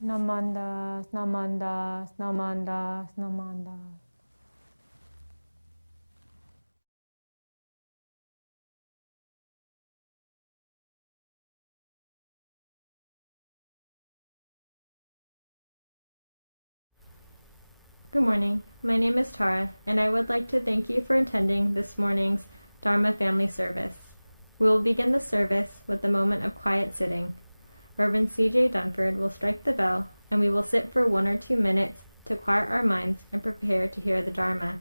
Namandas, namandas, namandas, namandas. Good morning. My name is Tara, and I would like to thank you for attending this morning's Dharma family service. We will begin the service with a moment of quiet sitting. Reverend C.J. Dunford will strike the bell, and we will sit for 1 or 2 minutes to quiet our minds and prepare to hear the Dharma.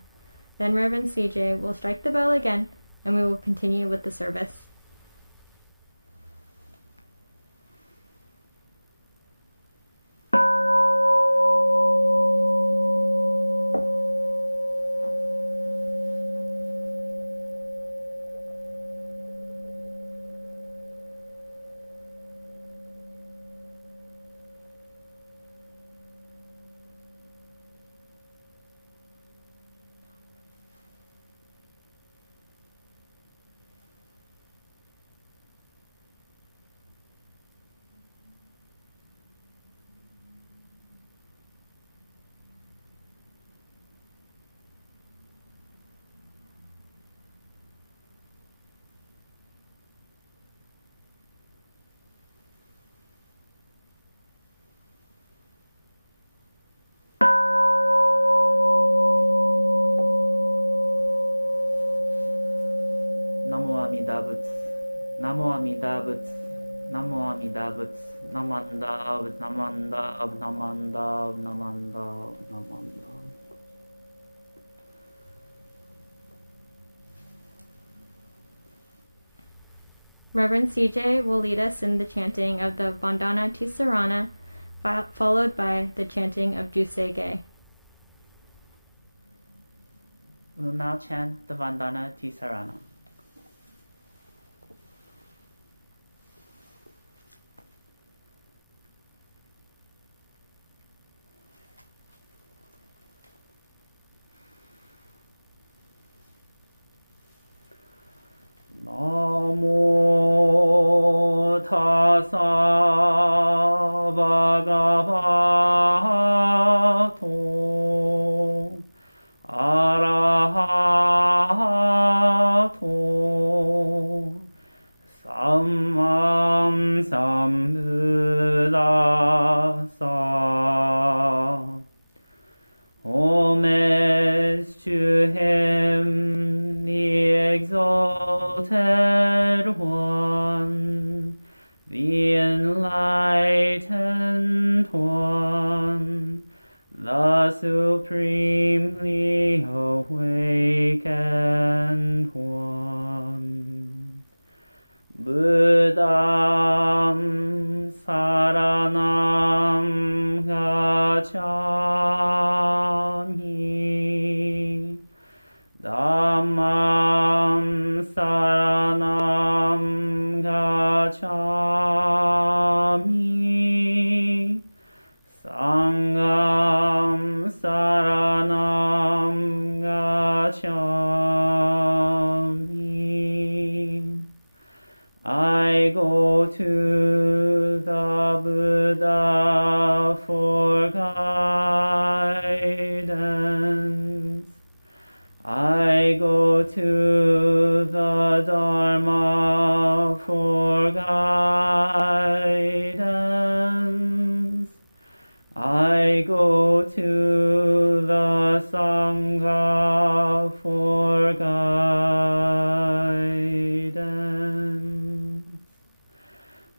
Then Reverend C.J. will strike the bell again, and we will continue with the service. Namo Amida Butsu, Namo Amida Butsu, Namo Amida Butsu, Namandav, Namandav, Namandav, Namandav, Namandav. Reverend C.J. will lead us in the chanting of the Vandana-Tisarana, followed by the chanting of Juseige. We will now chant the Vandana-Tisarana. Namo tassa bhagavato arahato sammam sambuddhassa. Homage to him, the exalted one, the enlightened one, the supremely awakened one. Buddham saranam gacchami, Dhammam saranam gacchami, Sangham saranam gacchami. I go to the Buddha for guidance. I go to the Dharma for guidance. I go to the Sangha for guidance.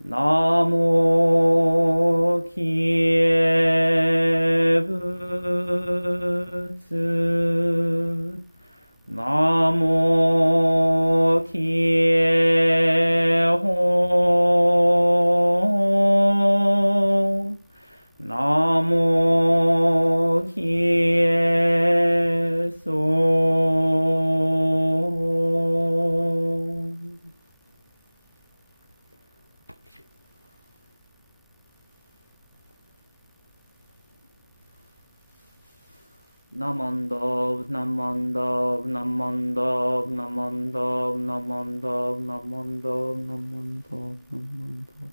Namo Kie Butsu. Namo Kie Ho. Namo Kie So. Namandav, Namandav, Namandav, Namandav, Namandav, Namandav, Namandav, Namandav.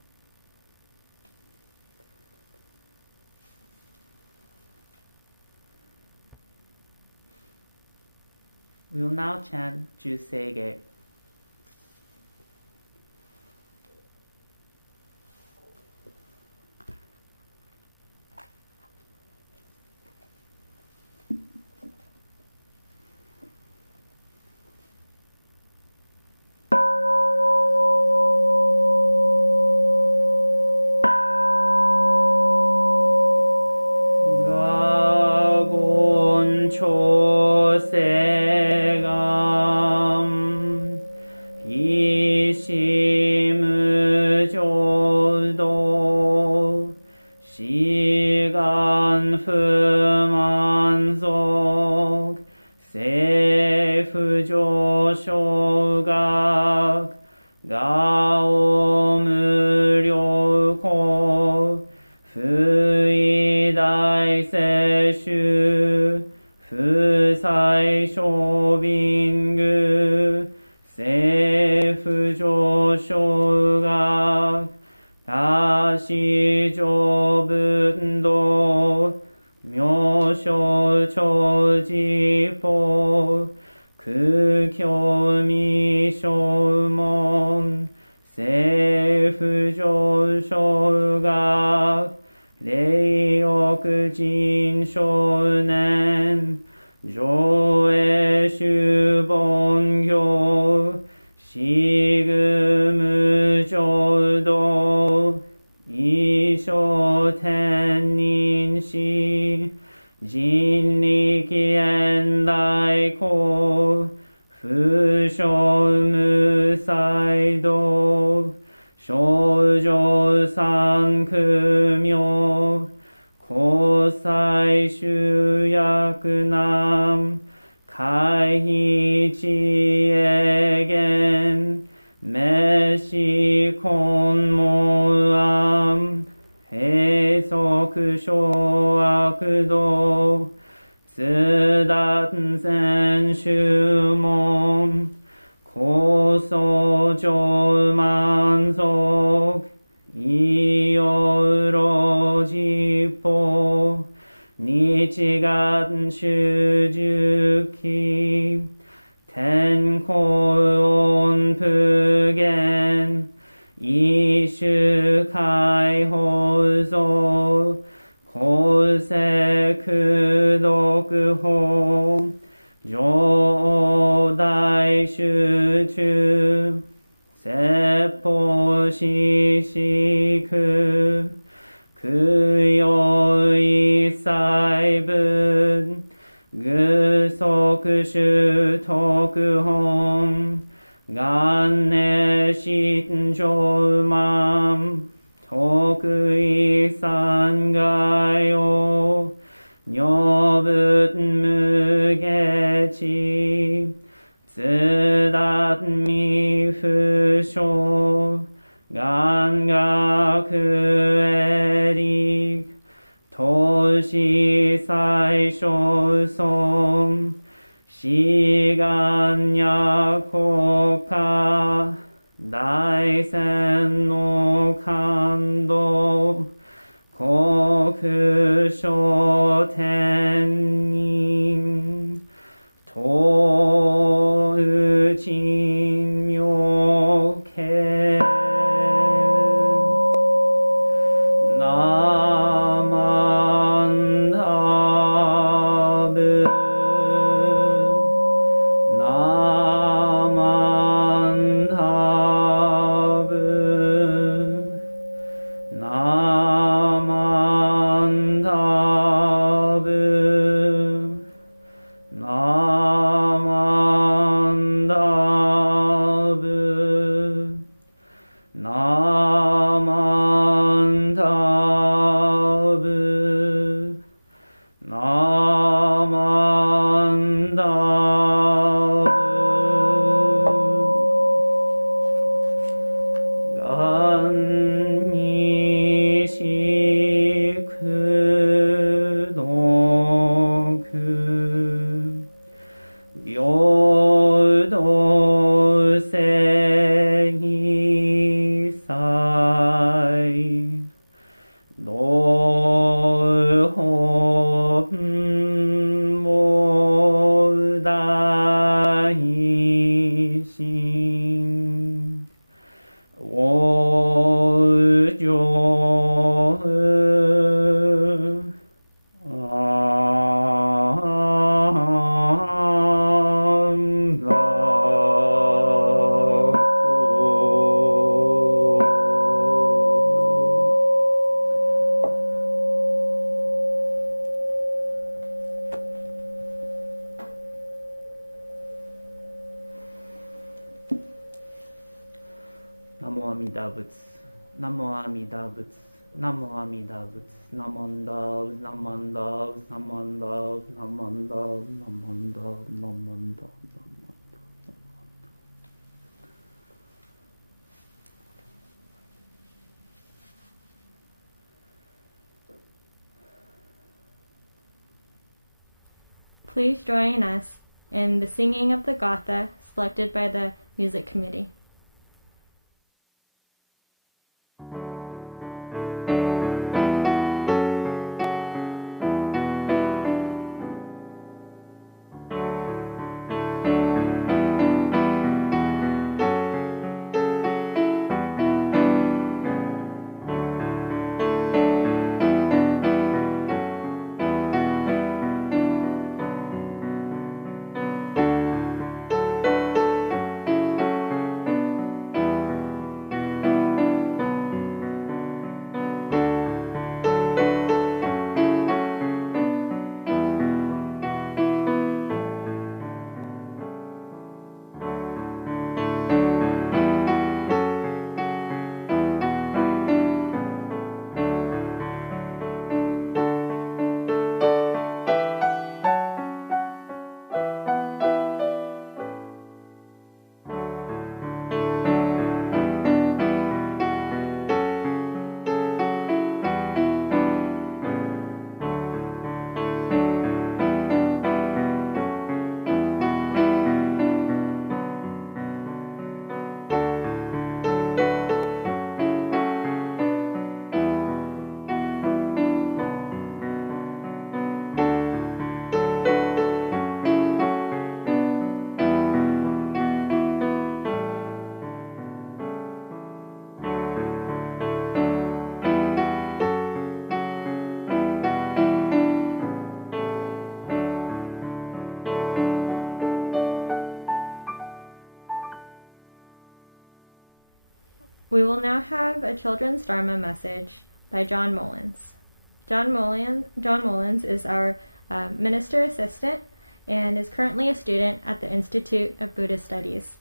We will now chant Juseige. 초세감 이심의조도 시간 흠안속 세프조쇼각 가오무료고 프이다이세슈 프사이쇼빙그 세프조쇼각 다시조분도 묘쇼초지포 극효미쇼몬 세프조쇼각 레이오크진쇼넨 조에슈본교 시그무조도 이쇼텐닌시 진리기엔다이코 푸쇼무사이도 쇼조산크묘 고사이슈야크남 카이히지에겐 메시콘모암 해소크쇼아크도 쯔다센슈몬 고소조만속 이요로지포 니치간 슈즈키 텐코온프겐 이슈카이호소 고세크도크호 조다이슈추 세포시시크 그요이사이분 그소크슈토크홈 간내신조맘 토크이산가요 녀붓무게치 쯔닷미프쇼 간가크에릭 도시사이쇼솜 시간야코카 다이센노칸도 고크쇼텐님 도의진묘케 나만다브 노혼모다 Amida Butsu. Namo Amida Butsu. Namo Amida Butsu. Namanda, Namanda, Namanda, Namanda, Namanda, Namanda, Namanda. Please join us in the singing of the Gatha selected by the music committee. We will now have a children's Dharma message by John Mullins. John Mullins is our minister assistant and is currently a student at the Institute of Buddhist Studies.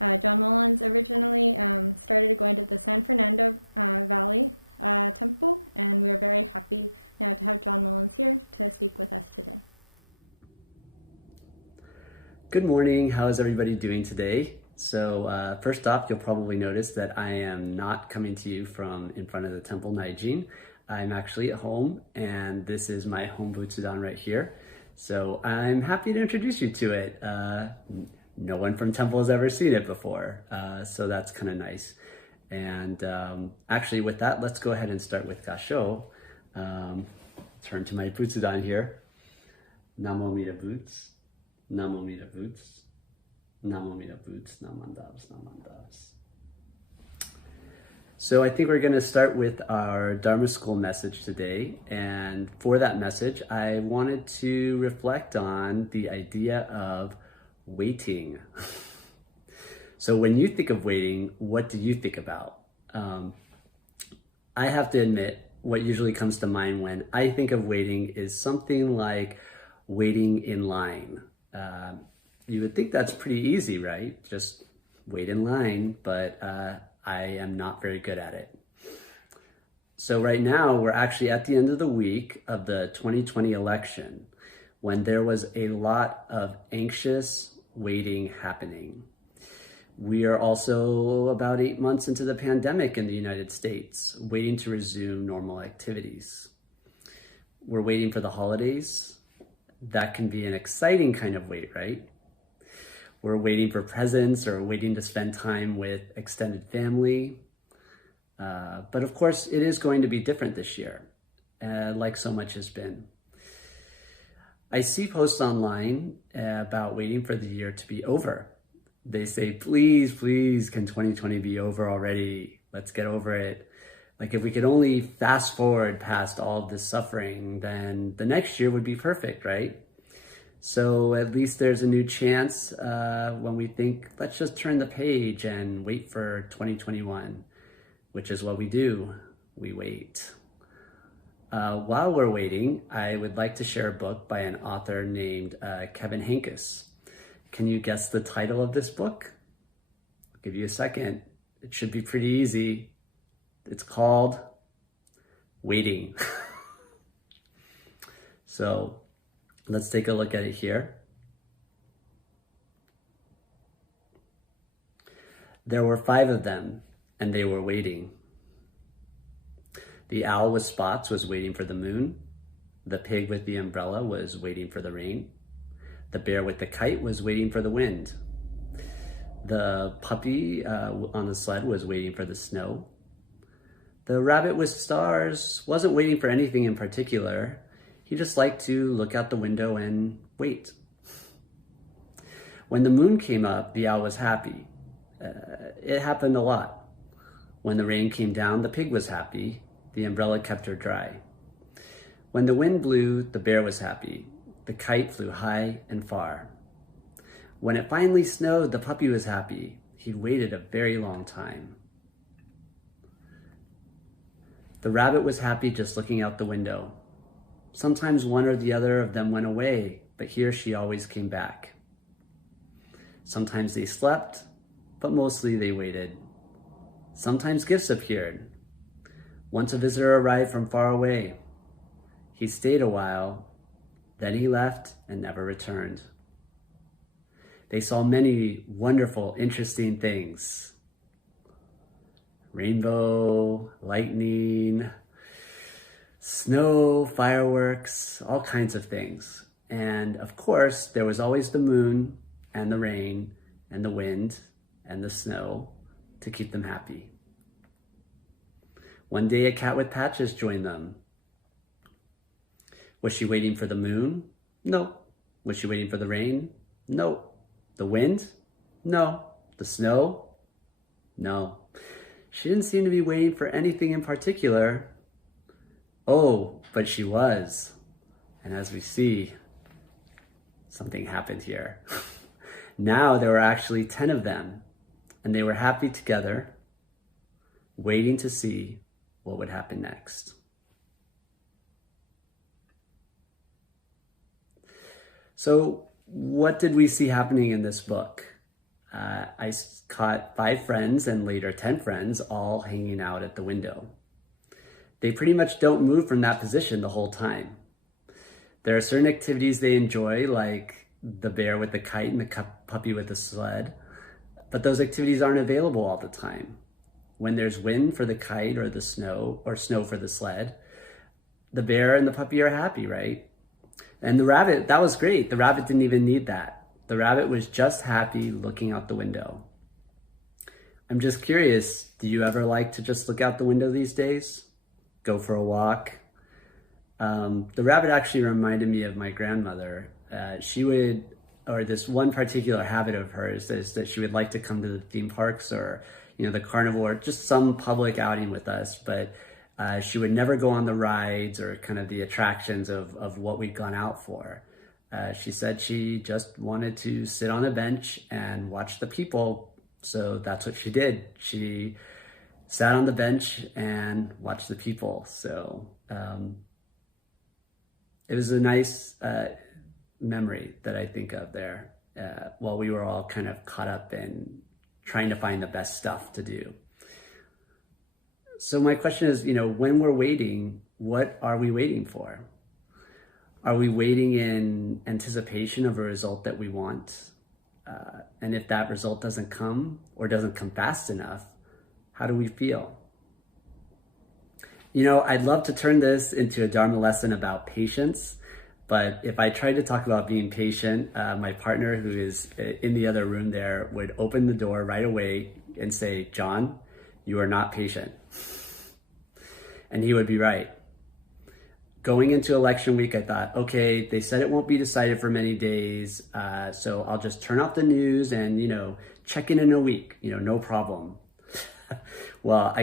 John Mullins originally started going to the San Fernando Valley Temple, and we are very happy now to have John Mullins here to speak with us today. Good morning. How is everybody doing today? So first off, you'll probably notice that I am not coming to you from in front of the temple Naijin. I'm actually at home, and this is my home Butsudan right here. So I'm happy to introduce you to it. No one from temple has ever seen it before, so that's kind of nice. And actually with that, let's go ahead and start with Kansho. Turn to my Butsudan here. Namo Amida Butsu. Namo Amida Butsu. Namo Amida Butsu. Namandavs. Namandavs. So I think we're going to start with our Dharma School message today. And for that message, I wanted to reflect on the idea of waiting. So when you think of waiting, what do you think about? I have to admit, what usually comes to mind when I think of waiting is something like waiting in line. You would think that's pretty easy, right? Just wait in line, but I am not very good at it. So right now, we're actually at the end of the week of the 2020 election, when there was a lot of anxious waiting happening. We are also about 8 months into the pandemic in the United States, waiting to resume normal activities. We're waiting for the holidays. That can be an exciting kind of wait, right? We're waiting for presents or waiting to spend time with extended family. But of course, it is going to be different this year, like so much has been. I see posts online about waiting for the year to be over. They say, please, please, can 2020 be over already? Let's get over it. Like if we could only fast forward past all of this suffering, then the next year would be perfect, right? So at least there's a new chance when we think, let's just turn the page and wait for 2021, which is what we do. We wait. While we're waiting, I would like to share a book by an author named Kevin Henkes. Can you guess the title of this book? I'll give you a second. It should be pretty easy. It's called waiting. So let's take a look at it here. There were 5 of them, and they were waiting. The owl with spots was waiting for the moon. The pig with the umbrella was waiting for the rain. The bear with the kite was waiting for the wind. The puppy on the sled was waiting for the snow. The rabbit with stars wasn't waiting for anything in particular. He just liked to look out the window and wait. When the moon came up, the owl was happy. It happened a lot. When the rain came down, the pig was happy. The umbrella kept her dry. When the wind blew, the bear was happy. The kite flew high and far. When it finally snowed, the puppy was happy. He'd waited a very long time. The rabbit was happy just looking out the window. Sometimes one or the other of them went away, but he or she always came back. Sometimes they slept, but mostly they waited. Sometimes gifts appeared. Once a visitor arrived from far away. He stayed a while, then he left and never returned. They saw many wonderful, interesting things. Rainbow, lightning, snow, fireworks, all kinds of things. And of course, there was always the moon and the rain and the wind and the snow to keep them happy. One day, a cat with patches joined them. Was she waiting for the moon? No. Was she waiting for the rain? No. The wind? No. The snow? No. She didn't seem to be waiting for anything in particular. Oh, but she was. And as we see, something happened here. Now there were actually 10 of them, and they were happy together, waiting to see what would happen next. So what did we see happening in this book? I caught 5 friends and later 10 friends all hanging out at the window. They pretty much don't move from that position the whole time. There are certain activities they enjoy, like the bear with the kite and the puppy with the sled, but those activities aren't available all the time. When there's wind for the kite or the snow, or snow for the sled, the bear and the puppy are happy, right? And the rabbit, that was great. The rabbit didn't even need that. The rabbit was just happy looking out the window. I'm just curious, do you ever like to just look out the window these days? Go for a walk? The rabbit actually reminded me of my grandmother. This one particular habit of hers is that she would like to come to the theme parks or, the carnival or just some public outing with us, but she would never go on the rides or kind of the attractions of what we'd gone out for. She said she just wanted to sit on a bench and watch the people. So that's what she did. She sat on the bench and watched the people. So it was a nice memory that I think of there while we were all kind of caught up in trying to find the best stuff to do. So my question is, when we're waiting, what are we waiting for? Are we waiting in anticipation of a result that we want? And if that result doesn't come or doesn't come fast enough, how do we feel? I'd love to turn this into a Dharma lesson about patience, but if I tried to talk about being patient, my partner, who is in the other room there, would open the door right away and say, "John, you are not patient." And he would be right. Going into election week, I thought, okay, they said it won't be decided for many days, so I'll just turn off the news and, check in a week, no problem. Well,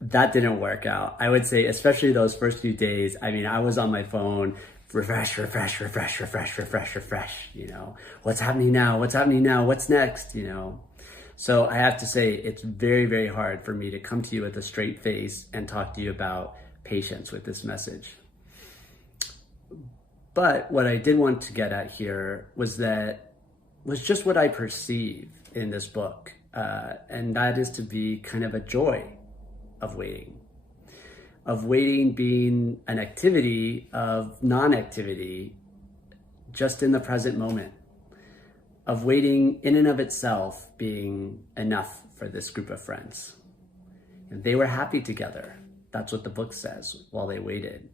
that didn't work out. I would say, especially those first few days, I was on my phone, refresh, what's happening now? What's next? So I have to say, it's very, very hard for me to come to you with a straight face and talk to you about patience with this message. But what I did want to get at here was just what I perceive in this book and that is to be kind of a joy of waiting being an activity of non-activity just in the present moment, of waiting in and of itself being enough for this group of friends. And they were happy together. That's what the book says, while they waited.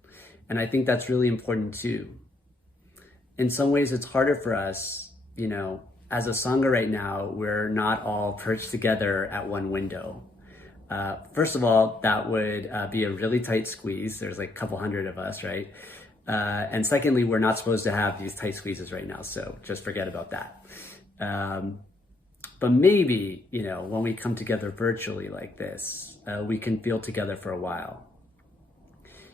And I think that's really important too. In some ways, it's harder for us, as a Sangha right now, we're not all perched together at one window. First of all, that would be a really tight squeeze. There's like a couple hundred of us, right? And secondly, we're not supposed to have these tight squeezes right now, so just forget about that. But maybe, when we come together virtually like this, we can feel together for a while.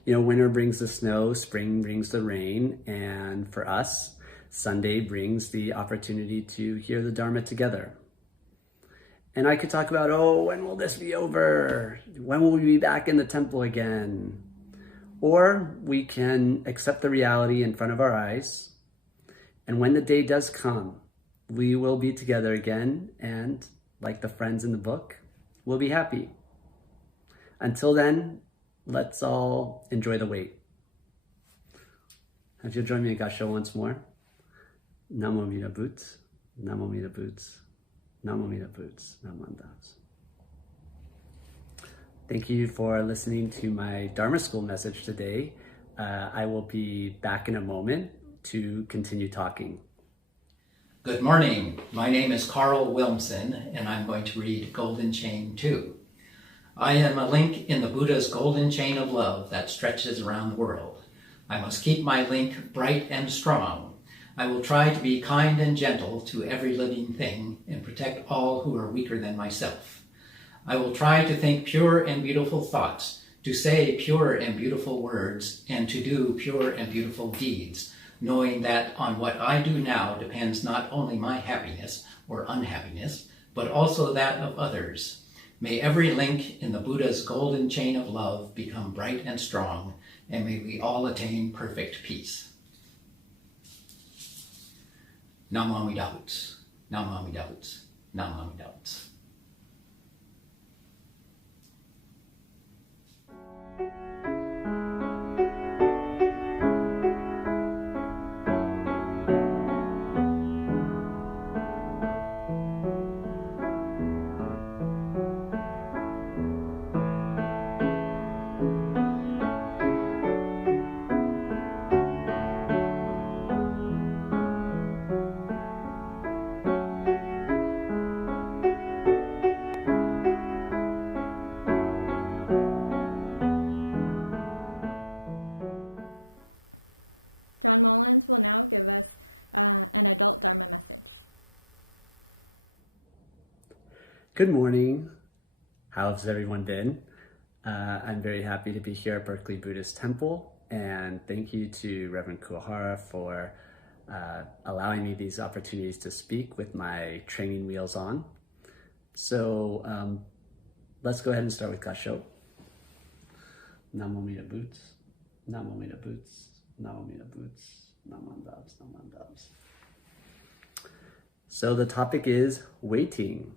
Winter brings the snow, spring brings the rain, and for us, Sunday brings the opportunity to hear the Dharma together. And I could talk about, when will this be over? When will we be back in the temple again? Or we can accept the reality in front of our eyes. And when the day does come, we will be together again. And like the friends in the book, we'll be happy. Until then, let's all enjoy the wait. If you'll join me in Gassho once more. Namo Mita Boots, Namo Mita Boots, Namo Mita Boots, Namandas. Thank you for listening to my Dharma School message today. I will be back in a moment to continue talking. Good morning. My name is Carl Wilmson, and I'm going to read Golden Chain 2. I am a link in the Buddha's golden chain of love that stretches around the world. I must keep my link bright and strong. I will try to be kind and gentle to every living thing and protect all who are weaker than myself. I will try to think pure and beautiful thoughts, to say pure and beautiful words, and to do pure and beautiful deeds, knowing that on what I do now depends not only my happiness or unhappiness, but also that of others. May every link in the Buddha's golden chain of love become bright and strong, and may we all attain perfect peace. Namo Amida Butsu, Namo Amida Butsu, Namo Amida Butsu. John Mullins will now give us an adult Dharma message. Good morning. How's everyone been? I'm very happy to be here at Berkeley Buddhist Temple, and thank you to Reverend Kuhara for allowing me these opportunities to speak with my training wheels on. So let's go ahead and start with Gassho. Namo Mita Boots, Namo Mita Boots, Namo Mita Boots, Namandabs, Namandabs. So the topic is waiting.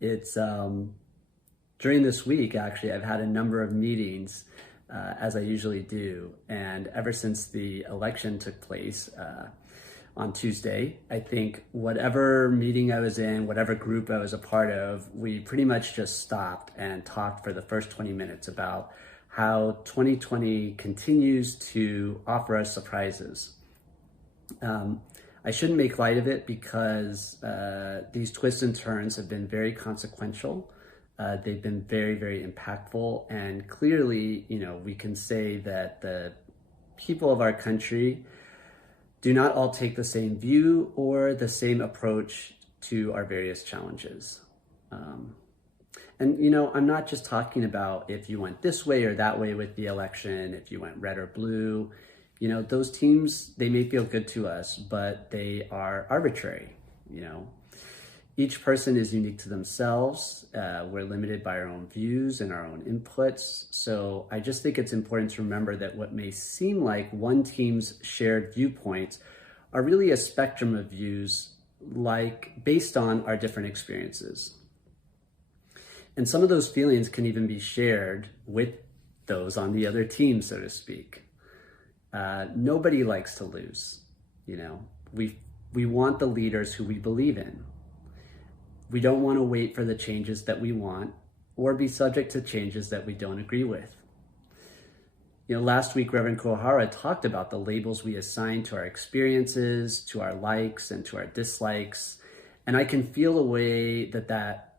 It's during this week, actually, I've had a number of meetings, as I usually do. And ever since the election took place on Tuesday, I think whatever meeting I was in, whatever group I was a part of, we pretty much just stopped and talked for the first 20 minutes about how 2020 continues to offer us surprises. I shouldn't make light of it because these twists and turns have been very consequential. They've been very, very impactful. And clearly, we can say that the people of our country do not all take the same view or the same approach to our various challenges. And, I'm not just talking about if you went this way or that way with the election, if you went red or blue. Those teams, they may feel good to us, but they are arbitrary. Each person is unique to themselves. We're limited by our own views and our own inputs. So I just think it's important to remember that what may seem like one team's shared viewpoints are really a spectrum of views like based on our different experiences. And some of those feelings can even be shared with those on the other team, so to speak. Nobody likes to lose. We want the leaders who we believe in. We don't want to wait for the changes that we want or be subject to changes that we don't agree with. Last week, Reverend Kuwahara talked about the labels we assign to our experiences, to our likes and to our dislikes. And I can feel a way that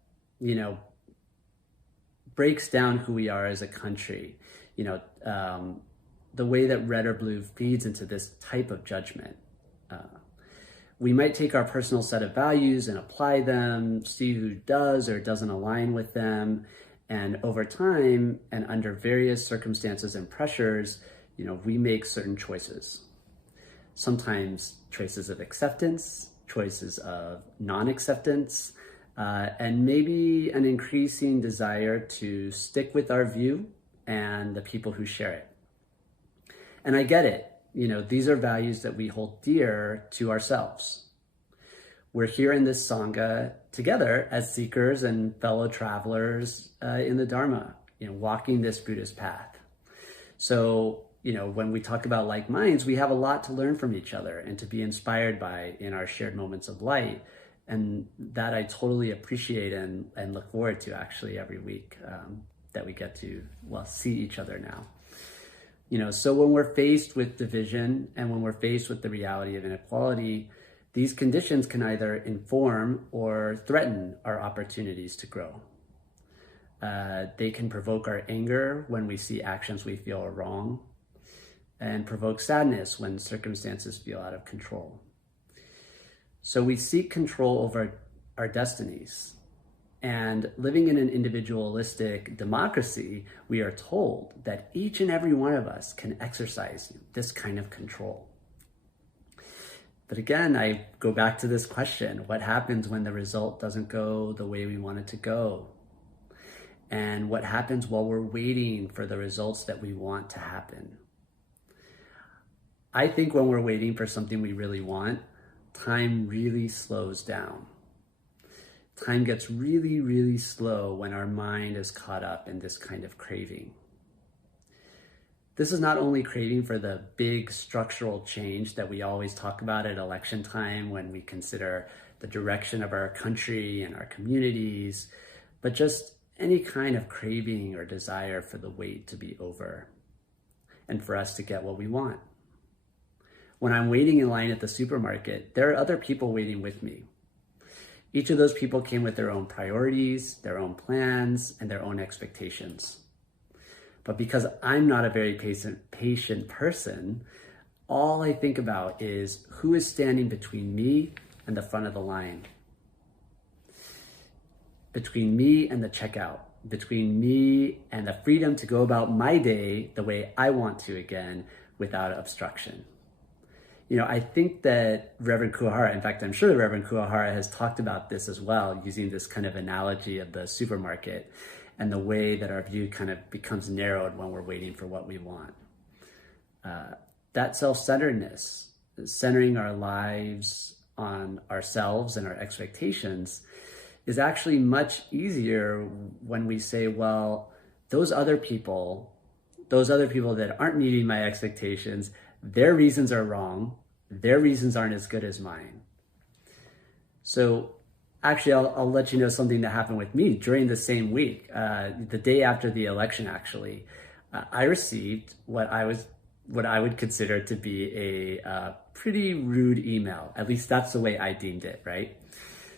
breaks down who we are as a country. The way that red or blue feeds into this type of judgment. We might take our personal set of values and apply them, see who does or doesn't align with them. And over time and under various circumstances and pressures, we make certain choices. Sometimes choices of acceptance, choices of non-acceptance, and maybe an increasing desire to stick with our view and the people who share it. And I get it. These are values that we hold dear to ourselves. We're here in this Sangha together as seekers and fellow travelers in the Dharma, walking this Buddhist path. So, when we talk about like minds, we have a lot to learn from each other and to be inspired by in our shared moments of light. And that I totally appreciate and look forward to actually every week that we get to, see each other now. So when we're faced with division and when we're faced with the reality of inequality, these conditions can either inform or threaten our opportunities to grow. They can provoke our anger when we see actions we feel are wrong, and provoke sadness when circumstances feel out of control. So we seek control over our destinies. And living in an individualistic democracy, we are told that each and every one of us can exercise this kind of control. But again, I go back to this question: what happens when the result doesn't go the way we want it to go? And what happens while we're waiting for the results that we want to happen? I think when we're waiting for something we really want, time really slows down. Time gets really, really slow when our mind is caught up in this kind of craving. This is not only craving for the big structural change that we always talk about at election time when we consider the direction of our country and our communities, but just any kind of craving or desire for the wait to be over and for us to get what we want. When I'm waiting in line at the supermarket, there are other people waiting with me. Each of those people came with their own priorities, their own plans, and their own expectations. But because I'm not a very patient person, all I think about is who is standing between me and the front of the line, between me and the checkout, between me and the freedom to go about my day the way I want to again without obstruction. I think that Reverend Kuwahara, in fact, I'm sure Reverend Kuwahara has talked about this as well, using this kind of analogy of the supermarket and the way that our view kind of becomes narrowed when we're waiting for what we want. That self-centeredness, centering our lives on ourselves and our expectations, is actually much easier when we say, well, those other people that aren't meeting my expectations, their reasons are wrong. Their reasons aren't as good as mine. So actually, I'll let you know something that happened with me during the same week. The day after the election, actually, I received what I would consider to be a pretty rude email. At least that's the way I deemed it, right?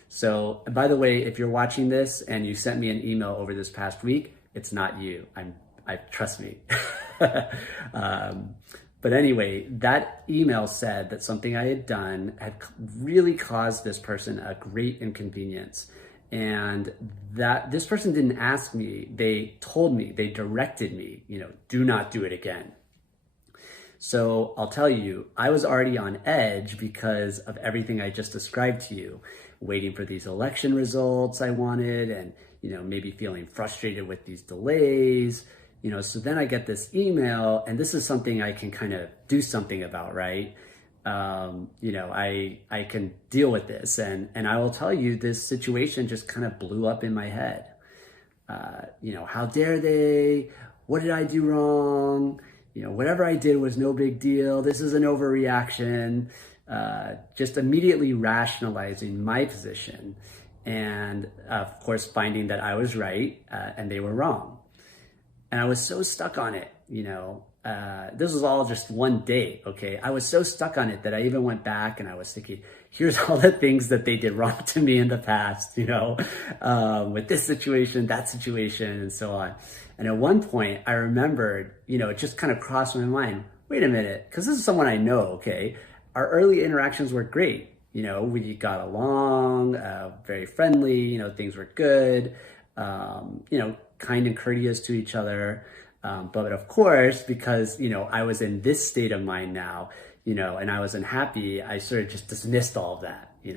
So, by the way, if you're watching this and you sent me an email over this past week, it's not you. Trust me. But anyway, that email said that something I had done had really caused this person a great inconvenience. And that this person didn't ask me, they told me, they directed me, do not do it again. So I'll tell you, I was already on edge because of everything I just described to you, waiting for these election results I wanted and, maybe feeling frustrated with these delays. So then I get this email, and this is something I can kind of do something about, right? I can deal with this. And I will tell you, this situation just kind of blew up in my head. How dare they? What did I do wrong? Whatever I did was no big deal. This is an overreaction. Just immediately rationalizing my position. And of course, finding that I was right and they were wrong. And I was so stuck on it, this was all just one day, okay? I was so stuck on it that I even went back and I was thinking, here's all the things that they did wrong to me in the past, with this situation, that situation, and so on. And at one point, I remembered, it just kind of crossed my mind, wait a minute, because this is someone I know, okay? Our early interactions were great. We got along, very friendly, things were good, kind and courteous to each other. But of course, because, I was in this state of mind now, and I was unhappy, I sort of just dismissed all of that, it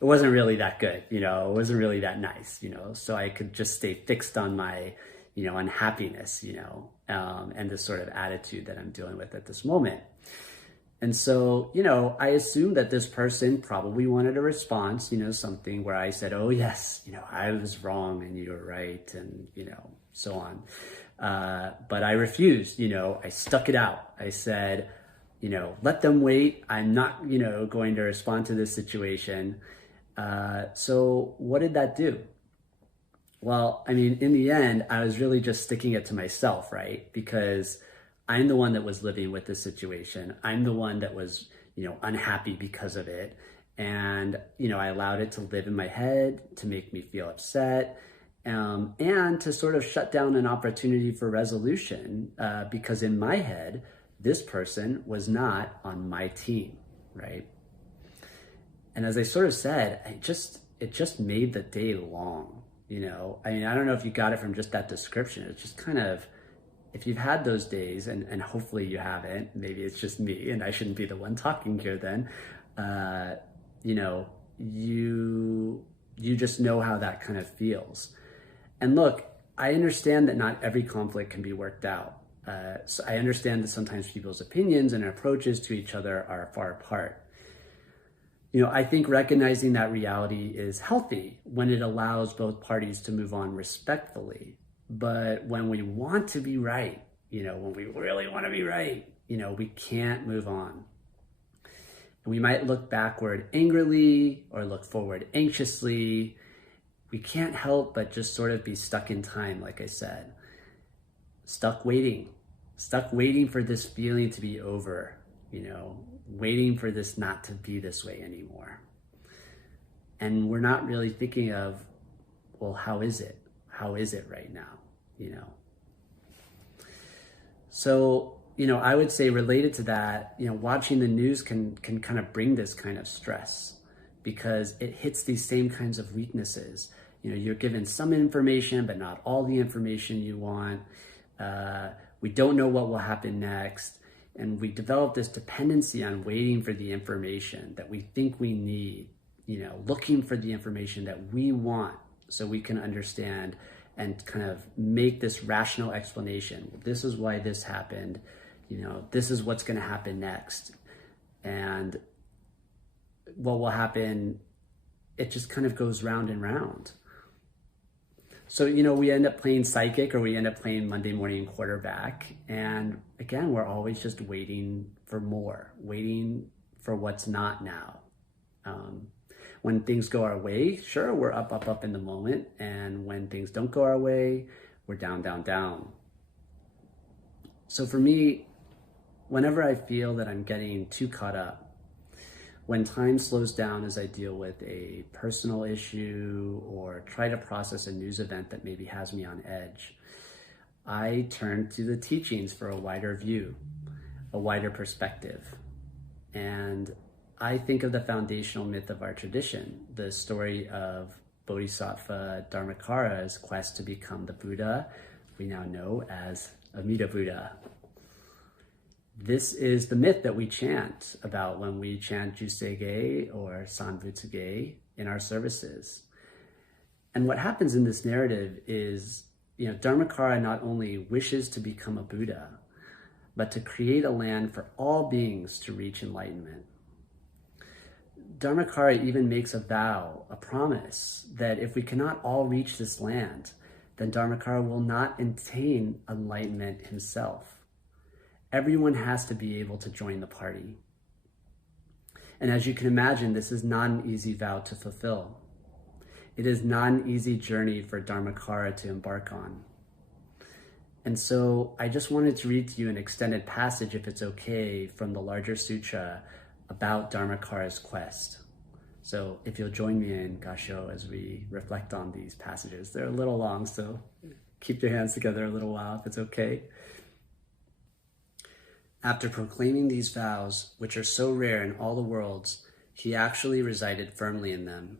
wasn't really that good, it wasn't really that nice, so I could just stay fixed on my, unhappiness, and this sort of attitude that I'm dealing with at this moment. And so, I assumed that this person probably wanted a response, something where I said, oh yes, I was wrong and you were right, and, so on. But I refused, I stuck it out. I said, let them wait. I'm not, going to respond to this situation. So what did that do? Well, in the end, I was really just sticking it to myself, right? Because I'm the one that was living with this situation. I'm the one that was, unhappy because of it. And, I allowed it to live in my head, to make me feel upset, and to sort of shut down an opportunity for resolution, because in my head, this person was not on my team, right? And as I sort of said, it just made the day long, I don't know if you got it from just that description. It's just kind of, if you've had those days, and hopefully you haven't, maybe it's just me and I shouldn't be the one talking here then, you just know how that kind of feels. And look, I understand that not every conflict can be worked out. So I understand that sometimes people's opinions and approaches to each other are far apart. I think recognizing that reality is healthy when it allows both parties to move on respectfully. But when we want to be right, when we really want to be right, we can't move on. And we might look backward angrily or look forward anxiously. We can't help but just sort of be stuck in time, like I said. Stuck waiting for this feeling to be over, waiting for this not to be this way anymore. And we're not really thinking of, well, how is it? How is it right now? So, I would say related to that, watching the news can kind of bring this kind of stress because it hits these same kinds of weaknesses. You're given some information, but not all the information you want. We don't know what will happen next. And we develop this dependency on waiting for the information that we think we need, looking for the information that we want so we can understand and kind of make this rational explanation. This is why this happened. This is what's going to happen next. And what will happen, it just kind of goes round and round. So, we end up playing psychic or we end up playing Monday morning quarterback. And again, we're always just waiting for more, waiting for what's not now. When things go our way, sure, we're up, up, up in the moment. And when things don't go our way, we're down, down, down. So for me, whenever I feel that I'm getting too caught up, when time slows down as I deal with a personal issue or try to process a news event that maybe has me on edge, I turn to the teachings for a wider view, a wider perspective. And I think of the foundational myth of our tradition, the story of Bodhisattva Dharmakara's quest to become the Buddha we now know as Amida Buddha. This is the myth that we chant about when we chant Juseige or Sanbutsuge in our services. And what happens in this narrative is, Dharmakara not only wishes to become a Buddha, but to create a land for all beings to reach enlightenment. Dharmakara even makes a vow, a promise, that if we cannot all reach this land, then Dharmakara will not attain enlightenment himself. Everyone has to be able to join the party. And as you can imagine, this is not an easy vow to fulfill. It is not an easy journey for Dharmakara to embark on. And so I just wanted to read to you an extended passage, if it's okay, from the larger sutra about Dharmakara's quest. So if you'll join me in Kansho as we reflect on these passages. They're a little long, so keep your hands together a little while if it's okay. After proclaiming these vows, which are so rare in all the worlds, he actually resided firmly in them.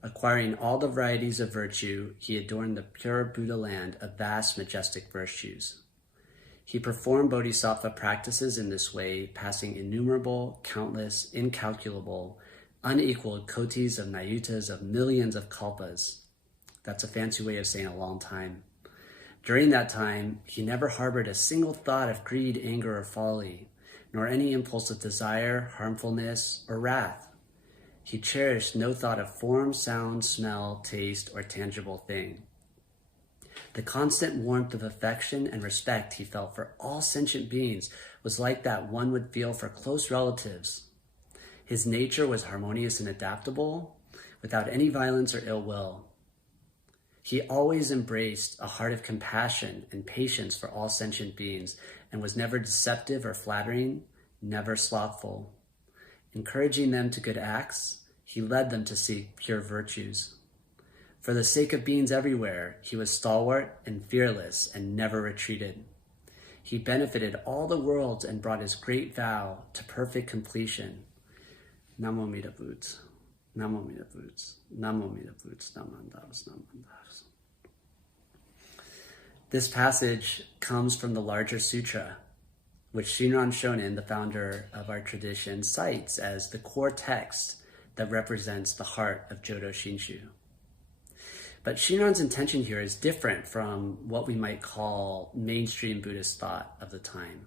Acquiring all the varieties of virtue, he adorned the pure Buddha land of vast, majestic virtues. He performed bodhisattva practices in this way, passing innumerable, countless, incalculable, unequaled kotis of nayutas of millions of kalpas. That's a fancy way of saying a long time. During that time, he never harbored a single thought of greed, anger, or folly, nor any impulse of desire, harmfulness, or wrath. He cherished no thought of form, sound, smell, taste, or tangible thing. The constant warmth of affection and respect he felt for all sentient beings was like that one would feel for close relatives. His nature was harmonious and adaptable, without any violence or ill will. He always embraced a heart of compassion and patience for all sentient beings and was never deceptive or flattering, never slothful. Encouraging them to good acts, he led them to seek pure virtues. For the sake of beings everywhere, he was stalwart and fearless and never retreated. He benefited all the worlds and brought his great vow to perfect completion. Namo Mita Boots. Namo Mita Boots. Namo Mita Boots. Namandavas. Namandavas. This passage comes from the larger sutra, which Shinran Shonin, the founder of our tradition, cites as the core text that represents the heart of Jodo Shinshu. But Shinran's intention here is different from what we might call mainstream Buddhist thought of the time.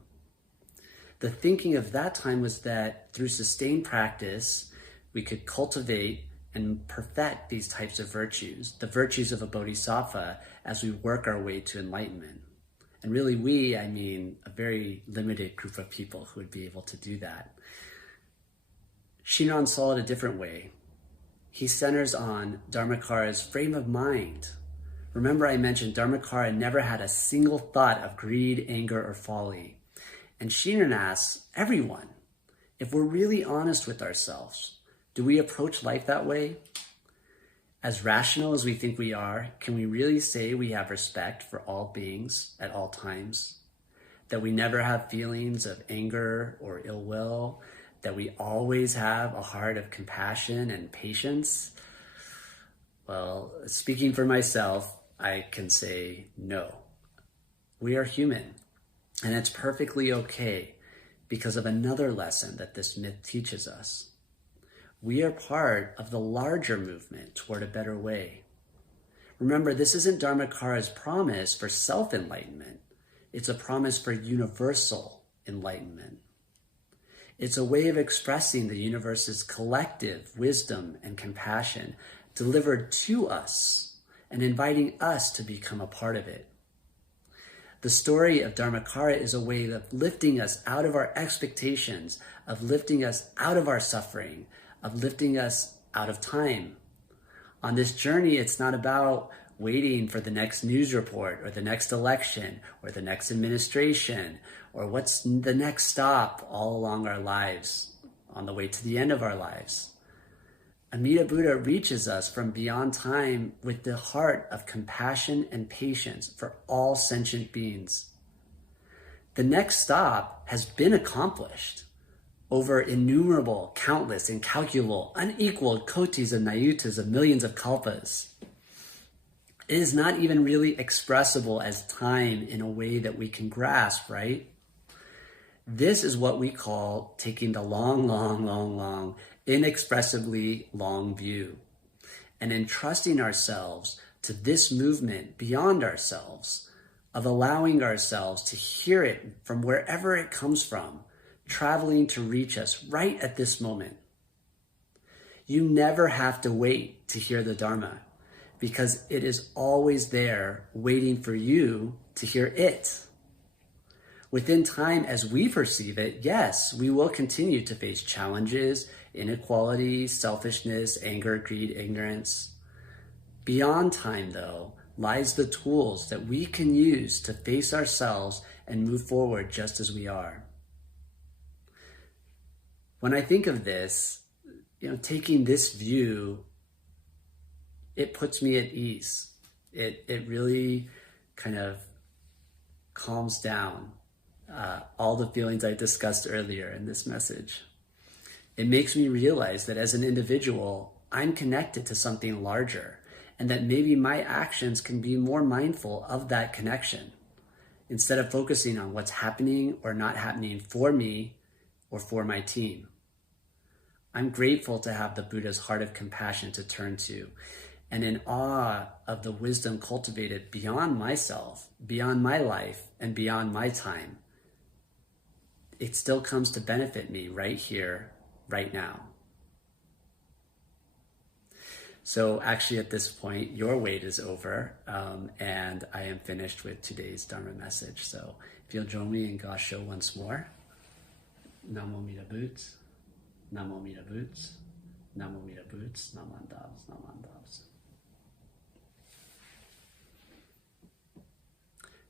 The thinking of that time was that through sustained practice, we could cultivate and perfect these types of virtues, the virtues of a bodhisattva, as we work our way to enlightenment. And really I mean a very limited group of people who would be able to do that. Shinran saw it a different way. He centers on Dharmakara's frame of mind. Remember I mentioned Dharmakara never had a single thought of greed, anger, or folly. And Shinran asks everyone, if we're really honest with ourselves, do we approach life that way? As rational as we think we are, can we really say we have respect for all beings at all times? That we never have feelings of anger or ill will? That we always have a heart of compassion and patience? Well, speaking for myself, I can say no. We are human, and it's perfectly okay because of another lesson that this myth teaches us. We are part of the larger movement toward a better way. Remember, this isn't Dharmakara's promise for self-enlightenment. It's a promise for universal enlightenment. It's a way of expressing the universe's collective wisdom and compassion delivered to us and inviting us to become a part of it. The story of Dharmakara is a way of lifting us out of our expectations, of lifting us out of our suffering, of lifting us out of time. On this journey, it's not about waiting for the next news report or the next election or the next administration or what's the next stop all along our lives on the way to the end of our lives. Amida Buddha reaches us from beyond time with the heart of compassion and patience for all sentient beings. The next stop has been accomplished over innumerable, countless, incalculable, unequaled kotis of nayutas of millions of kalpas. It is not even really expressible as time in a way that we can grasp, right? This is what we call taking the long, inexpressibly long view and entrusting ourselves to this movement beyond ourselves, of allowing ourselves to hear it from wherever it comes from, traveling to reach us right at this moment. You never have to wait to hear the Dharma because it is always there waiting for you to hear it. Within time, as we perceive it, yes, we will continue to face challenges, inequality, selfishness, anger, greed, ignorance. Beyond time, though, lies the tools that we can use to face ourselves and move forward just as we are. When I think of this, taking this view, it puts me at ease. It really kind of calms down all the feelings I discussed earlier in this message. It makes me realize that as an individual, I'm connected to something larger, and that maybe my actions can be more mindful of that connection instead of focusing on what's happening or not happening for me or for my team. I'm grateful to have the Buddha's heart of compassion to turn to, and in awe of the wisdom cultivated beyond myself, beyond my life, and beyond my time. It still comes to benefit me right here, right now. So actually at this point, your wait is over, and I am finished with today's Dharma message. So if you'll join me in Gassho once more. Namo Mita Boots, Namo Mita Boots, Namo Mita Boots, Namandals, Namandals.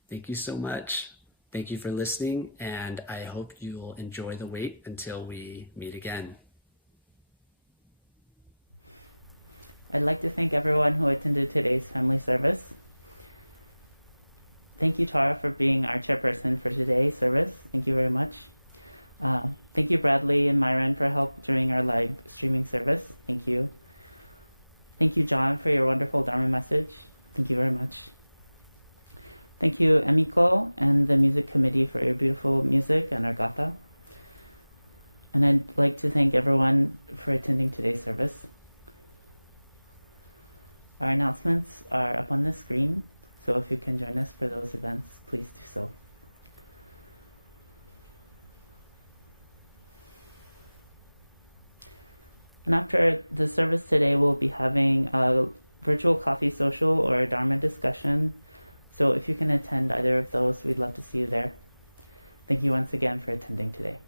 Thank you so much. Thank you for listening, and I hope you'll enjoy the wait until we meet again. I'd like to thank everyone who attended today's family service. Thank you, Tara, for being our chairperson for today's service. Thank you very much. Thank you, Bradley and Myron, for help during our live streaming service. Thank you. Thank you, John, for your wonderful Dharma message. Thank you very much. Thank you, Emiko and the music committee, for your beautiful music and our Gatha. And I'd like to thank everyone for attending today's service. Our announcements are up on the screen, so if you can join us for those events, please do so. And after the service today, we'll be having a virtual coffee social or a Dharma discussion. So if you can attend either of those, we'd love to see you there. Thank you once again for attending today.